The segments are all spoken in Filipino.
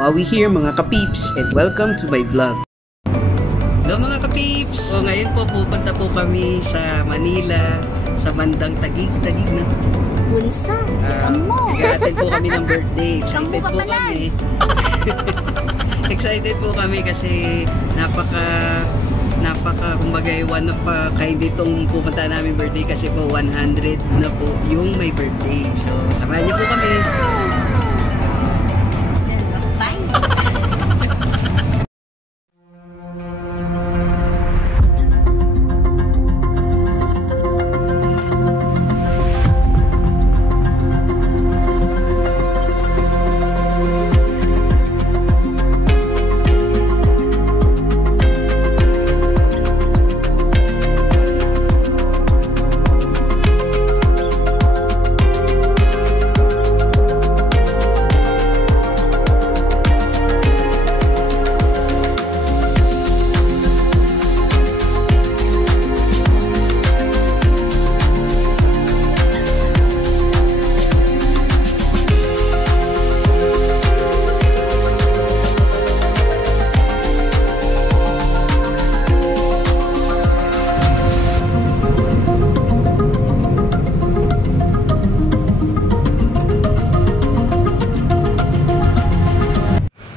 Wawi here mga kapeeps, and welcome to my vlog. Hello mga kapeeps! So ngayon po pupunta po kami sa Manila, sa bandang Taguig na. Bulsa, amo! Mag-attend po kami ng birthday. Excited po kami. Excited po kami kasi kumbaga one of kind itong pupunta namin birthday kasi po 100 na po yung may birthday. So samahan niyo po kami.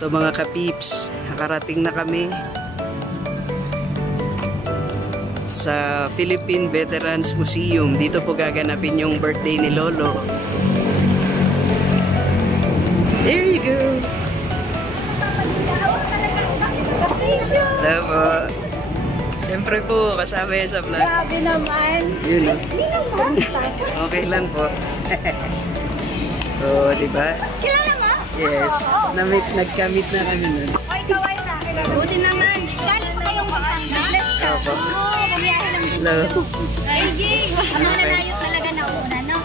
So mga kapeeps, nakarating na kami sa Philippine Veterans Museum. Dito po gaganapin yung birthday ni Lolo. There you go. Hello po. Siyempre po, kasama yan sa vlog. Grabe naman. Yun o. Okay lang po. So, diba? Kilala mo? Yes. Nagkamit na kami nun. Oy, kaway na. Buti naman. Galing pa kayong necklace ka. Opo. Bumiyahe lang dito. Hello. AJ, ano nalayo talaga na una, no?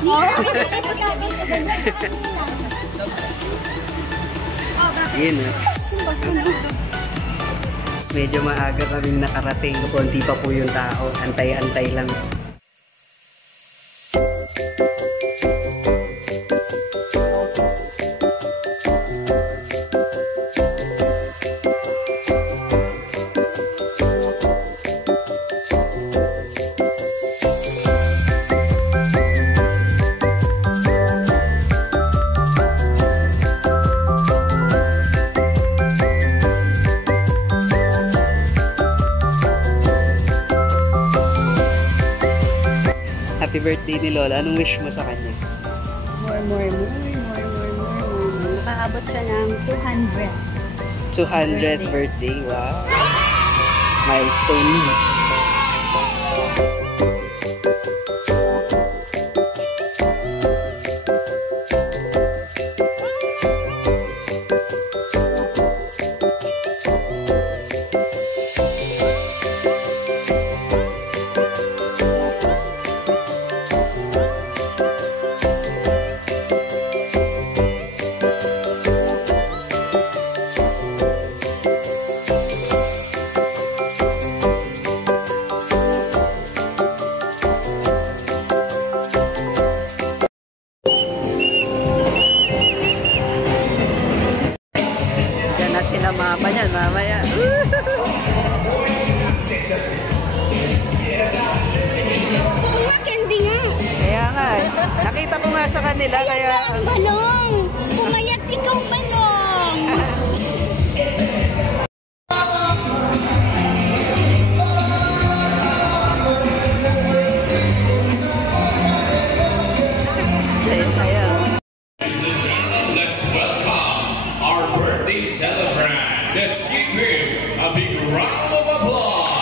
Yun o. Medyo maaga kaming nakarating. Konti pa po yung tao. Antay-antay lang. Happy birthday ni Lola. Anong wish mo sa kanya? More. Nakaabot siya ng 200. 200th birthday. Wow. Milestone. Sila mama niyan, mamaya. Oo nga, candy nga. Kaya nga, nakita ko nga sa kanila. Kaya Balong! Pumayat ikaw, Balong! saya-saya. Let's welcome our birthday celebrant. Let's give him a big round of applause.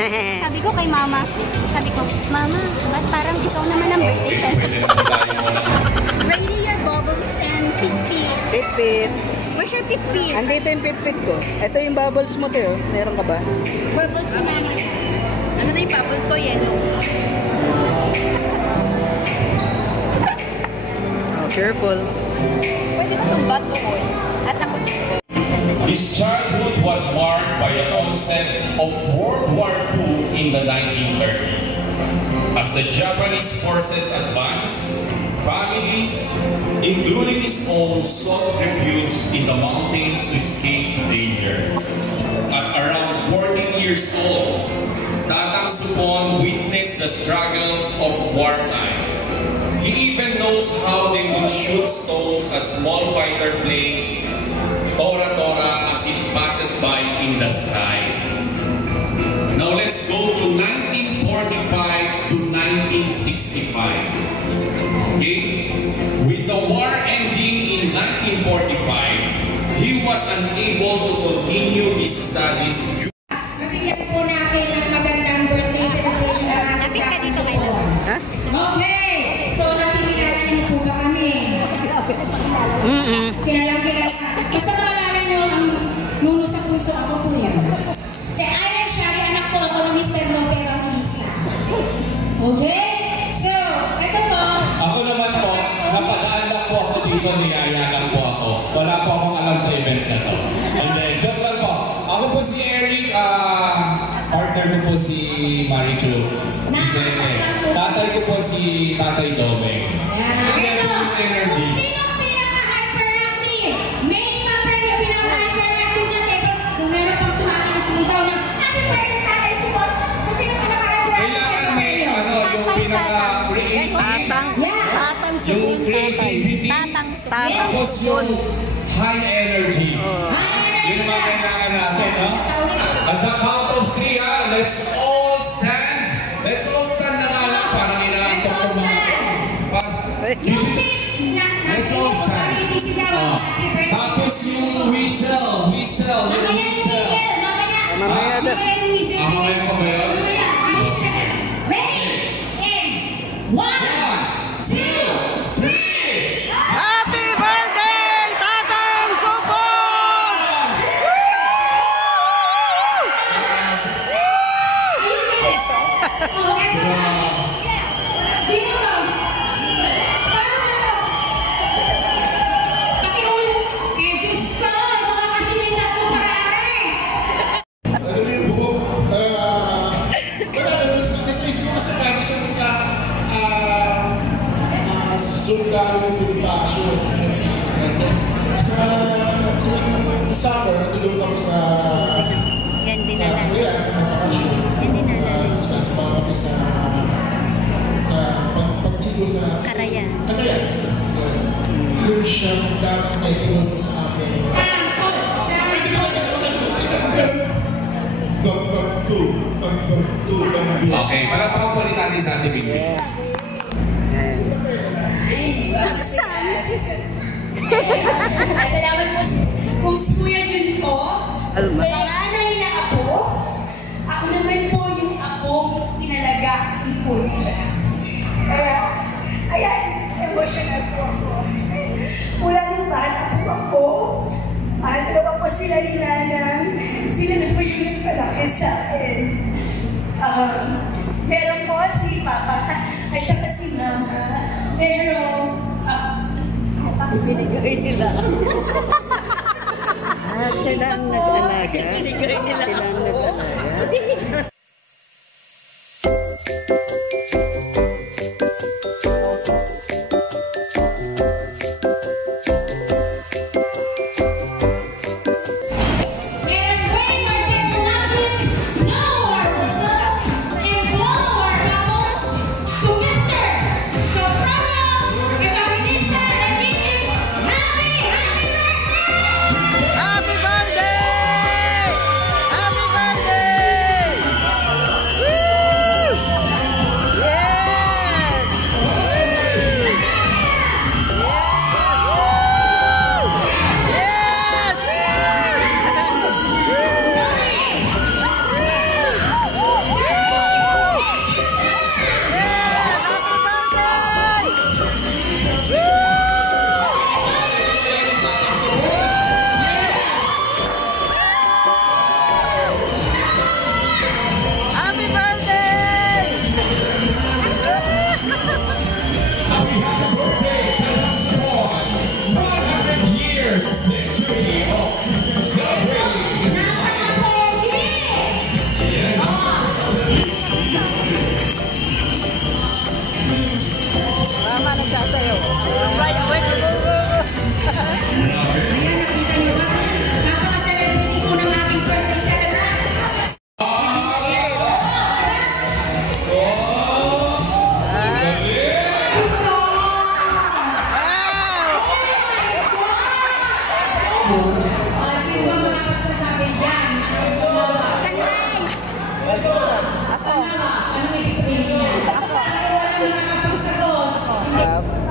Sabi ko kay mama, Mama, ba't parang ikaw naman ang birthday celebrant? Rainy your bubbles and pit-pit. Pit-pit. Where's your pit-pit? Andito yung pit-pit ko. Ito yung bubbles mo, Teo. Meron ka ba? Bubbles ni mama. Ano na yung bubbles ko? Yellow. Oh, careful. Pwede ba itong bat ko ko? At ako. His childhood was marked by the onset of World War II in the 1930s. As the Japanese forces advanced, families, including his own, sought refuge in the mountains to escape danger. At around 14 years old, Tatang Supon witnessed the struggles of wartime. He even knows how they would shoot stones at small fighter planes, Tora-Tora, as it passes by in the sky. Now let's go to 1945 to 1965. Okay? With the war ending in 1945, he was unable to continue his studies. Mabigyan po natin ng magandang birthday celebration ng ating kapitbahay. Okay! So, nakikilala niyo po ba kami? Kilala. Basta makalala niyo ang nuno sa puso ako po yan. Kaya Ayan Shari, anak po ako ng Mr. Lope Evangelista. Okay? So, ito po. Ako naman po, napadaan lang po ako dito, niyaya lang po ako. Wala po akong alam sa event na to. And then, joke lang po. Ako po si Eric, partner ko po si Marie Clue. Tatay ko po si Tatay Domeng. Ito, kung sinong pinaka-hyperactive, main pa-premyo pinaka-hyperactive sa table, kung meron pang sumali na sumuntaw na, happy birthday Tatay Supon! Kung sino pinaka-hyperactive Kailangan may yung pinaka-creative. Yung creativity. Tapos yung high energy. Yun naman kailangan natin, no? At the count of 3, let's all stand. Let's all stand na nga lang. Parang inaantok ko mga. Yung tip na nasa iyo kung kami sisigawan, happy birthday. Tapos yung whistle. Mamaya yung whistle, mamaya yung whistle. Mamaya pa ba yun? Mamaya. Ready? And 1, 2, 3. Happy birthday, Tatang Supon! Ayun guys. Oh, eto na. Sino to? Paano na to? Pakiulit. Eh, Diyos ko. Mga kasimita ko parare. Ano yung buhok? Nasa isip ko kasi parang siya sundalo ng Bonifacio. Tuwing summer, nilunod ako sa Yan din na lang. bakasyon. Sumama ko sa pag-igo sa Karayan. Yung siyang dance na itinod sa akin. Okay, para pakapunin natin sa ating bigay. Salamat po. Kung si Kuya Jun po, Alma. panganay na apo, ako naman po yung apong pinalagaan po nila. Kaya, ayan, emotional po ako. Mula nung bata po ako, dalawa po sila ni Nanang, sila na po yung nagpalaki sa akin. Meron po si Papa at saka si Mama. Pero, Binigay nila. Sila ang nag-alaga. Sila ang nag-alaga. Happy birthday! Happy birthday!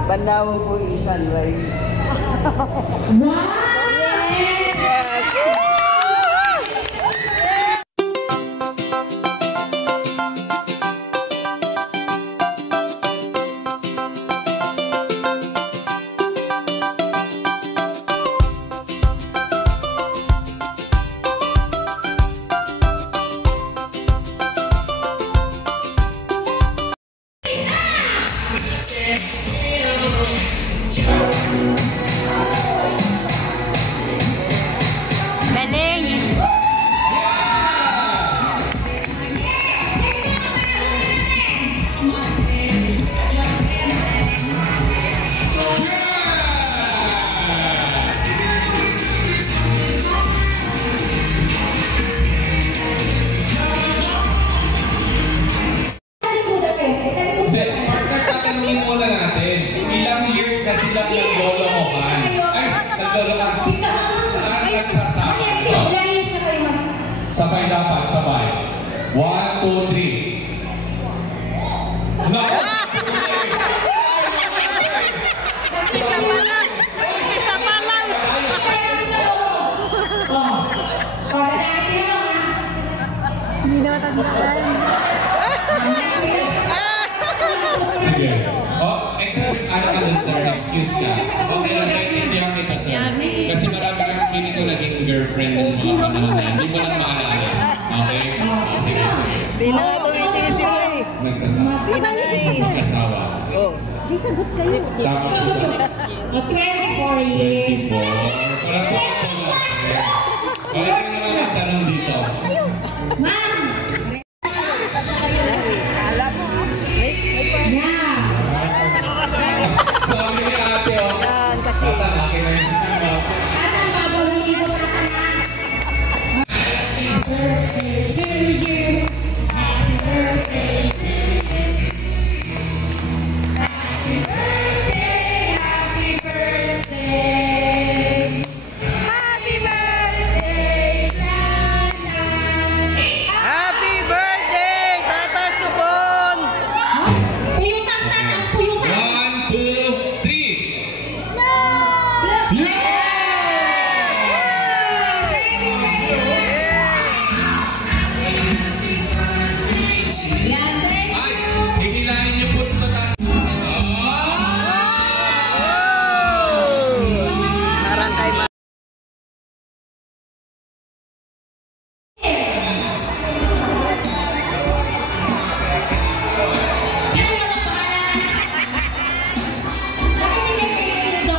Banlaw po is sunrise. Wow! Yes! Sabay dapat, sabay. 1, 2, 3. No! Isa pa lang. Hindi na matandaan. Sige. Ano ka dun, sir? Excuse ka. Okay lang, naintindihan kita, sir. Kasi marami kang pili ko naging girlfriend ng mga panahon na hindi mo lang maalala. Okay? Sige, sige. Di na nga tumitiisi mo eh. Nagsasawa. Di na nga eh. Nagsasawa. Oh. Di sagot kayo. Tama siya. 24 years. 24. Wala po ako na. Wala ko naman magtanong dito. Ma'am! Alam mo. Yeah! Sabi ni ate, oh. Yan kasi. Tatalaki na yung sinama. At ang babawin ko Happy birthday to you. Happy birthday to you. Happy birthday, happy birthday. Happy birthday, Lana. Happy birthday, Tata Supon! Puyutang tatang, puyutang. 1, 2, 3. Yeah! Yan, thank Ay, you. hihilahin niyo po ito tayo. Parang kay Ma. Yan, walang pangalan ka na. Bakit hindi kayo dito?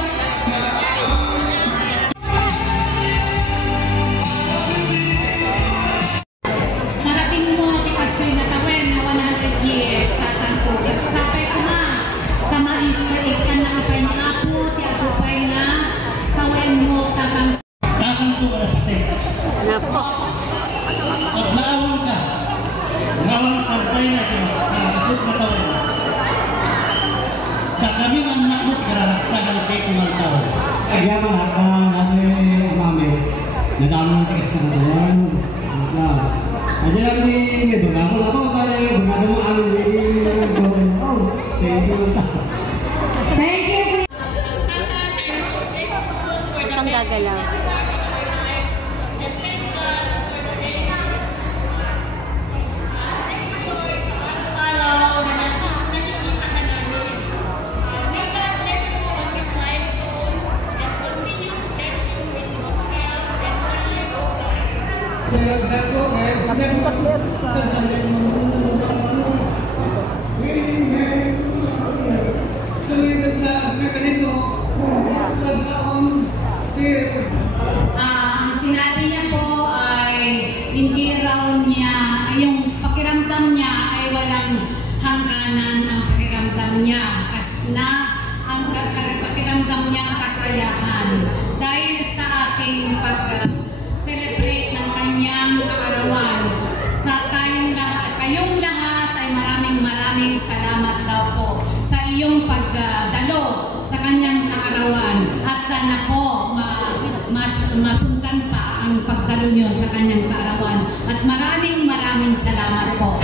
Narating mo ti Pastor na tawen na 100 years tatangko. Sapay ko na. Tamain ka ikan na kapay mga apo. Ti agupay na tawen mo tatangko. Tatangko ka na pati. Nako. At naawang ka. Nawang sarbay na ka sa kasut na tawin. Kami ang nakot karaksa ka na kayo ng tao. Kaya mga natin umami, nadama ng tigas na natawan. Aja lang ni may bagamo ako tayo bagamo mo ano ni oh thank you. Thank you. Ang gagalaw. Ang sinabi niya po ay hindi raw niya, yung pakiramdam niya ay walang hangganan ang pakiramdam niya. Na ang pakiramdam niya kasayahan. Dahil sa aking pag-celebrate ng kanyang kaarawan, sa kayong lahat ay maraming salamat daw po sa iyong pagdalo sa kanyang kaarawan. At sana po masundan pa ang pagdalo niyo sa kanyang kaarawan. At maraming salamat po.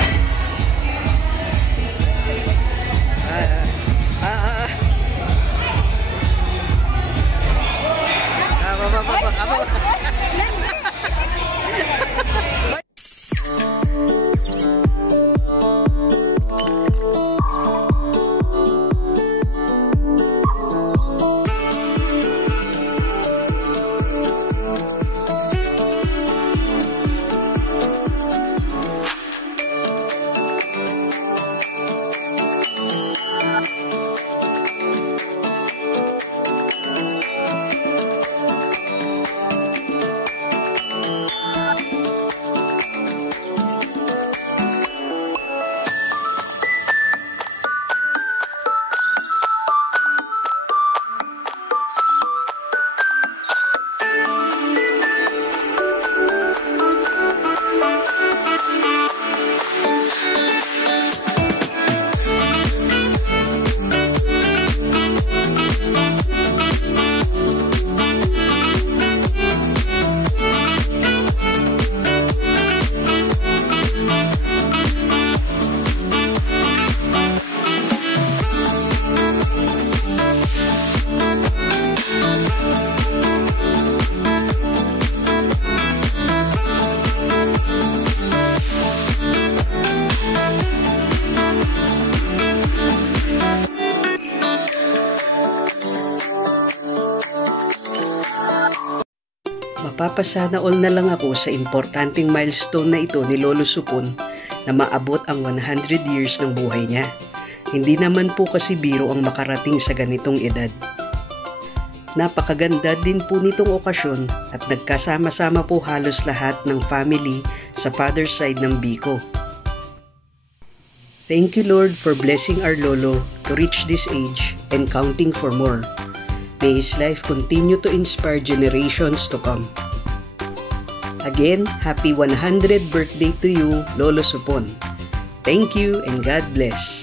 Magpapasana all na lang ako sa importanteng milestone na ito ni Lolo Supon na maabot ang 100 years ng buhay niya. Hindi naman po kasi biro ang makarating sa ganitong edad. Napakaganda din po nitong okasyon at nagkasama-sama po halos lahat ng family sa father's side ng Biko. Thank you Lord for blessing our Lolo to reach this age and counting for more. May his life continue to inspire generations to come. Again, happy 100th birthday to you, Lolo Supon. Thank you and God bless.